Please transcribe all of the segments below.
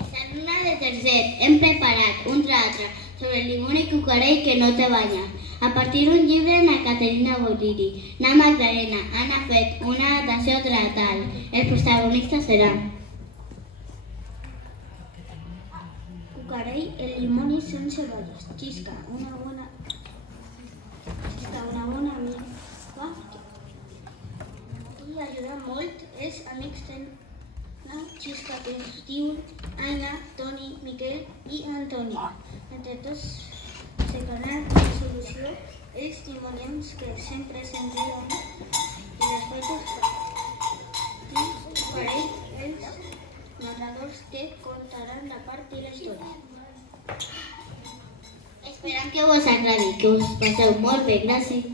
Alumnes de tercer, hem preparat un teatre sobre el limón i cucarell que no te banyes. A partir d'un llibre d'Anna Caterina Boldiri, Na Magdalena han fet una adaptació teatral. Els protagonistes seran Cucarell, el limón y son cebollas. Chisca, una buena amiga i ajuda molt els amics de la Chisca, que es diuen Anna, Toni, Miquel i Antoni. Entre tots cercaran una solució els timonians que sempre se'n riuen i les fotos i Cucarell, els narradors que contaran la part de la història. Esperant que vos agradi, que us passeu molt bé. Gràcies.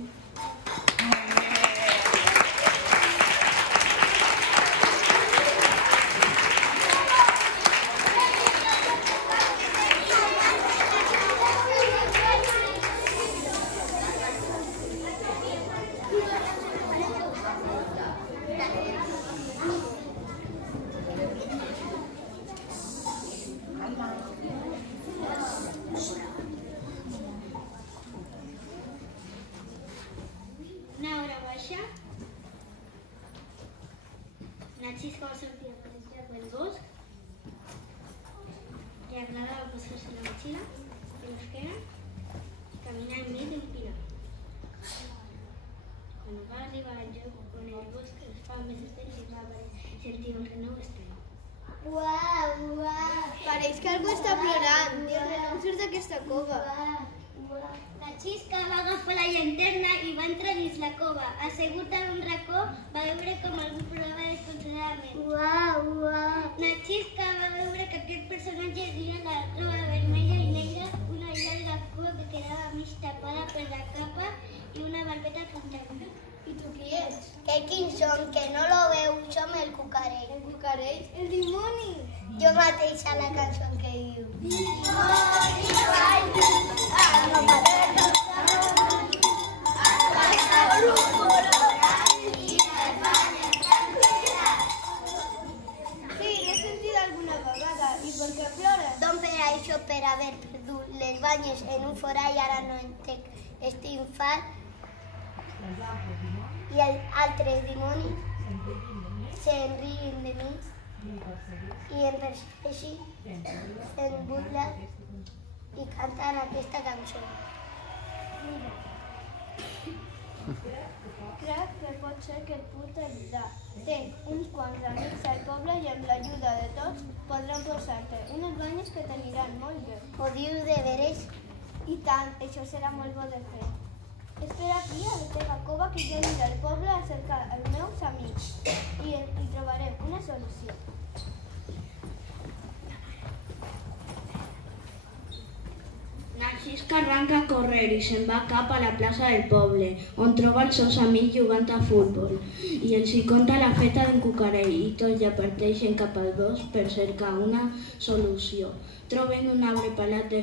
Una hora baixa, una Chisca va sortir a passejar pel bosc, li agradava posar-se la motxilla en l'esquena i caminar enmig d'un pinar. Quan va arribar al lloc on el bosc es fa més estret, va sentir un renou estrany. Uau, uau. Pareix que algú està plorant. I el renou surt d'aquesta cova. La Chisca va agafar la llanterna i va entrar dins la cova. Assegut en un racó, va veure com algú plorava desconsoladament. Uau, uau. La Chisca va veure que aquest personatge duia la roba vermella i negra, una llarga cua que quedava mig tapada per la capa i una barbeta rectangular. I tu qui ets? Que quins som, que no lo veu, som el cucarell. El cucarell? El dimoni! Jo mateixa la cançó que diu. Sí, l'he sentit alguna vegada. I per què plores? Doncs per això, per haver perdut les banyes en un forall, ara no entenc, estic infant. I els altres dimonis se'n riguin de mi i em persegueixin, se'n burlen i canten aquesta cançó. Crec que pot ser que et pugui ajudar. Tenc uns quants amics al poble i amb l'ajuda de tots podran posar-te unes banyes que t'aniran molt bé. Ho diu de veres? I tant, això serà molt bo de fer. Espera aquí a la teva cova que jo aniré al poble a cercar els meus amics i trobarem una solució. La Chisca arranca a córrer i se'n va cap a la plaça del poble, on troba els seus amics jugant a futbol. I els hi conta la feta d'en Cucarell i tots ja parteixen cap al bosc per cercar una solució. Troben un arbre pelat de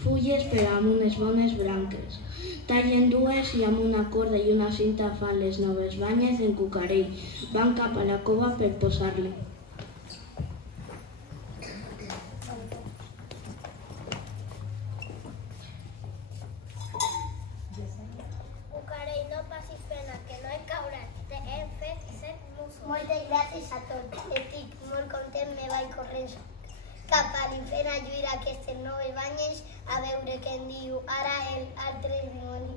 fulles però amb unes bones branques. Tallen dues i amb una corda i una cinta fan les noves banyes d'en Cucarell. Van cap a la cova per posar-li. Cucarell, no passis pena, que no et cauràs. T'hem fet 7 mussos. Moltes gràcies a tots. Estic molt content, me vaig corrent cap a l'infern a lluir aquestes noves banyes a veure què en diu ara el altre dimoni.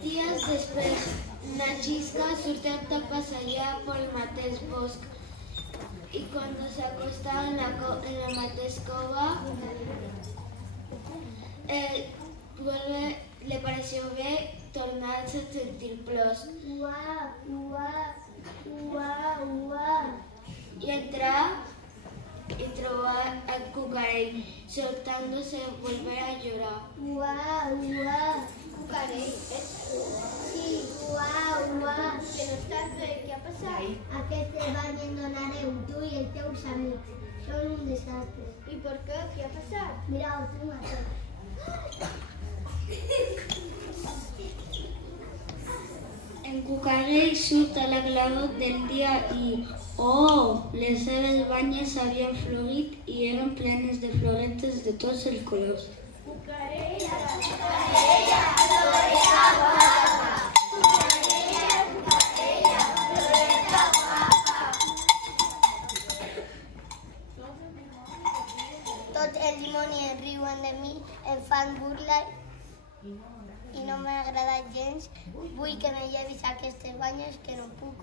Días després, la Chisca surt a passejar pel mateix bosc i quan s'acosta en la mateixa cova, le pareció bé tornar a sentir plors. Uau, uau, uau, uau. Y entrar y trobar al Cucarell, soltándose, volver a llorar. Uau, uau. Cucarell, Sí, uau, uau. que no estàs bé, què ha passat? Aquestes banyes no anareu, tu i els teus amics. Són un desastre. I per què? Què ha passat? Mira, ho tinc a tot. En Cucarell surt a la claror del dia i, oh, les seves banyes s'havien florit i eren plenes de floretes de tots els colors. Cucarella, Cucarella, floreta guapa. Cucarella, Cucarella, floreta guapa. Tots els dimonis riuen de mi, em fan burla i no m'agrada gens. Vull que me llevis aquestes banyes que no puc.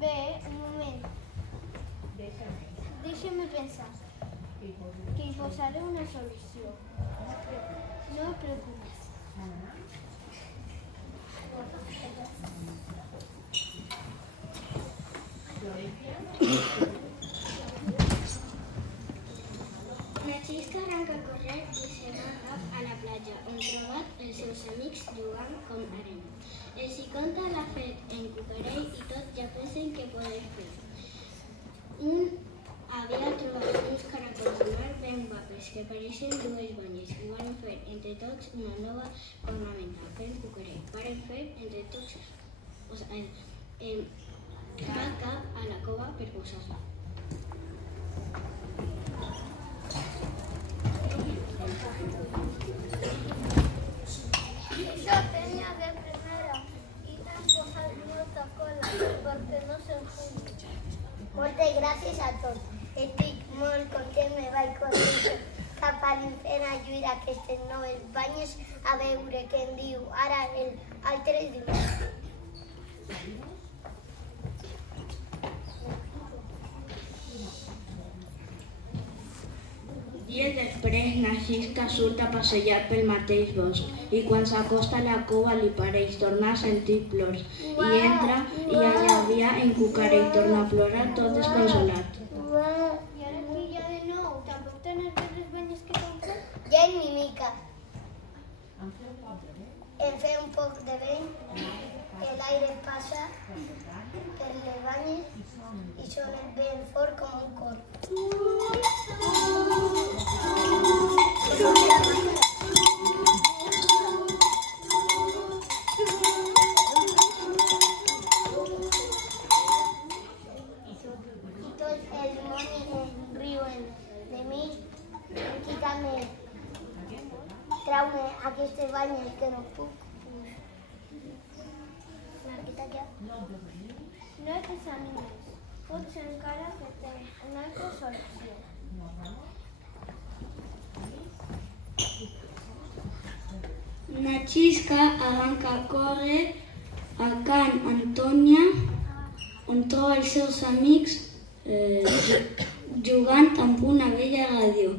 Bé, un moment. Deixa'm pensar. Que hi posaré una solució. No et preocupis. Francisca arranca a córrer i se va cap a la platja, on troba els seus amics jugant com arena. Els hi conta la fet en Cucarell i tots ja pensen què poden fer. Un havia trobat uns caracols de mar ben guapes que pareixen dues banyes i van fer entre tots una nova ornamenta per Cucarell. Van fer entre tots, va cap a la cova per posar-la. Yo tenía de primera y tampoco salió otra cola porque no se fue. Moltes gràcies a tots. Estic molt content, me vaig corrent cap a l'infern a lluir aquestes noves banyes a veure què em diu ara l'altre dimoni. Dies després, Narcisca surt a passejar pel mateix bosc i quan s'acosta a la cova li pareix tornar a sentir plors i entra i allà havia en Cucarell torna a plorar tot desconsolat. I ara aquí ja de nou, tampoc tenen les banyes que t'han fet? Ja ni mica. Em fe un poc de vent, l'aire passa per les banyes i sona ben fort com un cor. I tots els dimonis riuen de mi, quita'm, trau-me aquestes banyes que no puc. M'ha quitat ja. No et desanimes. Potser encara que tens una altra solució. Narcisca arranca a córrer a Can Antònia, on troba els seus amics jugant amb una vella ràdio.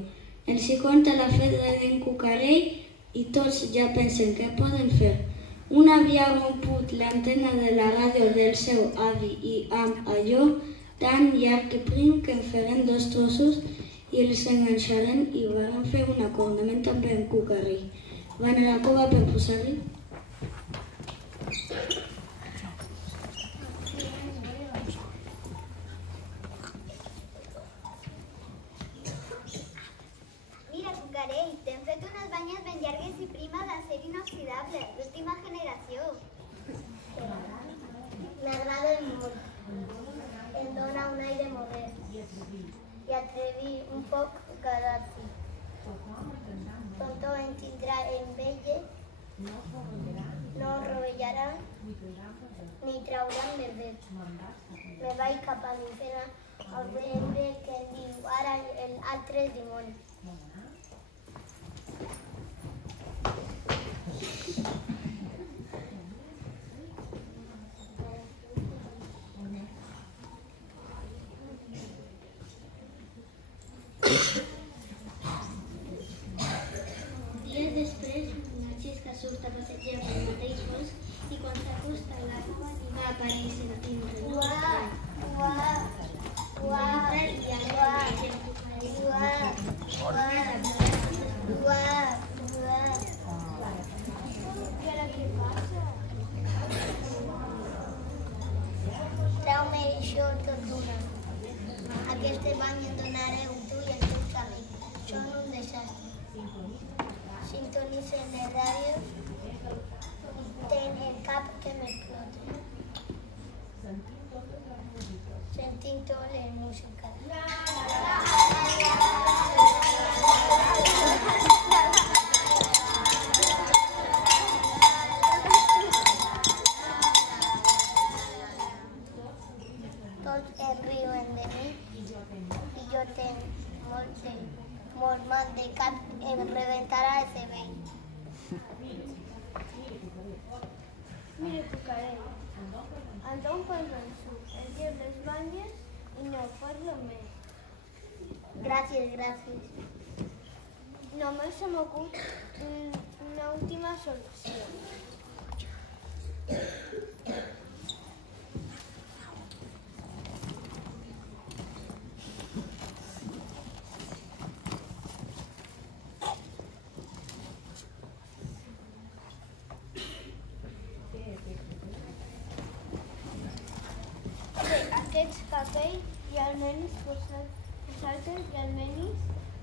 Els hi conta la feta d'en Cucarell i tots ja pensen què poden fer. Un havia romput l'antena de la ràdio del seu avi i amb allò tan llarg i prim que en feren dos trossos i els enganxaren i van fer una cornamenta per en Cucarell. Van a la cova per posar-li. Mira, Cucarell, t'hem fet unes banyes ben llargues i primes d'acer inoxidable, l'última generació. M'agraden molt. Em dona un aire modern i atrevi un poc galàctic. Tonto en tindrà enveja, no rovellaran ni trauran verdet. Me vaig cap a l'infern a veure què diu ara l'altre dimoni. Dies després, Narcisca surt a passejar pel mateix bosc i quan s'acosta a la cova li va aparèixer un renau estrany. Entra i allà veia Què passa? Trau-me això tot d'una. Aquestes banyes donareu tu i els teus amics. Són un desastre. Sintonia dimonis en la radio, ten el cap que m'explota. Sentint tot la música. Tots es riuen de mi i jo tenc molt mal de cap, em rebentarà el cervell. Mire, Cucarell, andou pel vençut, el lleu les banyes i no fas lo més. Gràcies, gràcies. Només se m'acut una última solució. Aquests capells i almenys vosaltres i almenys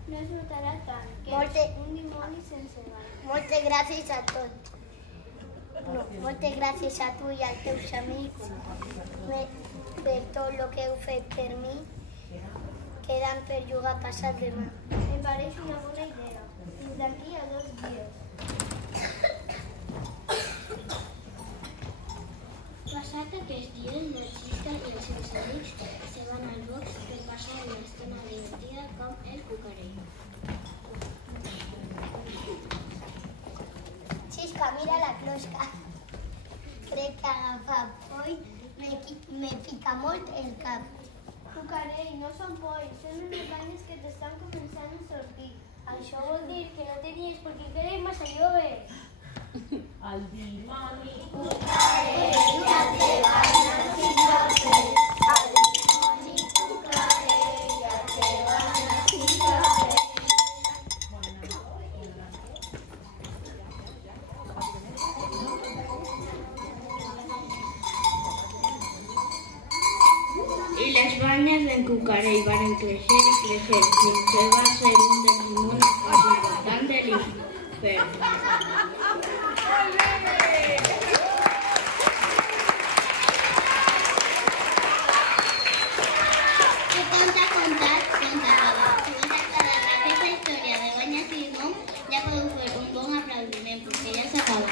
no es notarà tant que és un dimoni sense bany. Moltes gràcies a tots. No, moltes gràcies a tu i als teus amics per tot el que heu fet per mi. Quedant per jugar passat demà. Em pareix una bona idea. Fins d'aquí a 2 dies. Passat aquests dies, l'artista i els seus amics se van al box per passar una estona divertida com el Cucarell. Xisca, mira la closca. Crec que agafa poll me pica molt el cap. Cucarell, no són polls, són unes banyes que t'estan començant a sortir. Això vol dir que no tenies per què querer massa jove. El dimoni Cucarell, ja te van a citar. Y las banyes d'en Cucarell van créixer i créixer fins que va ser un dels dimonis més importants de l'infern. Contat. Si us ha agradat aquesta història de banyes i gom, ja podeu fer un bon aplaudiment perquè ja s'ha acabat.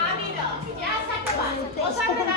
Ah, mira, ja s'ha acabat.